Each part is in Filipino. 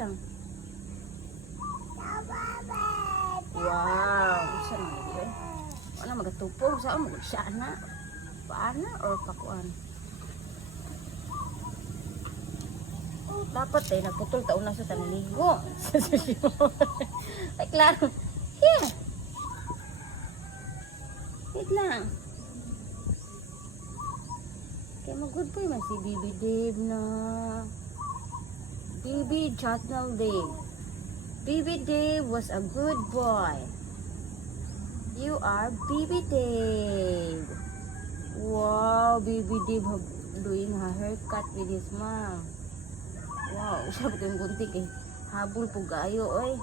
lang. Wow, isa na ito eh. Wala magatupong, saan mo siya na? Paana or pakuan? Dapat eh, nagputol taon na sa taniligo. Sa susunod. Ay, klaro. Here. Wait lang. Kaya mag-good boy man si Bibi Dave na. Bibi Channel Dave. Bibi Dave was a good boy. You are Bibi Dave. Wow, Bibi Dave doing her haircut with his mom. Wow, sabi ko yung gunting eh. Habol po gayo, oy.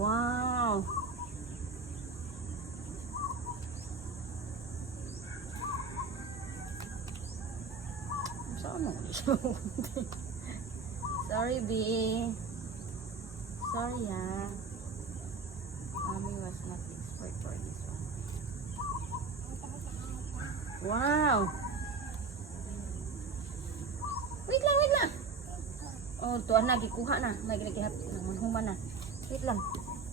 Wow. Saan mo siya gunting? Sorry, B. Sorry, ah. Mommy was not expert for this one. Wow. Wait lang, wait lang. Oh, tuan na, gikuha na. May ginagihat ng manhuman na. Wait lang.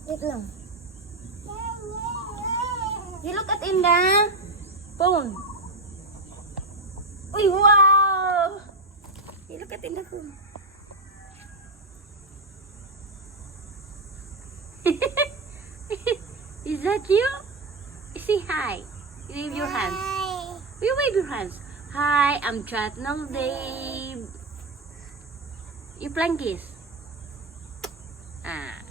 Wait lang. You look at Inda. Phone. Uy, wow! You look at Inda ko. Is that you? Say hi. Wave your hands. You wave your hands. Hi, I'm Channel Dave. You playing kiss? Ah.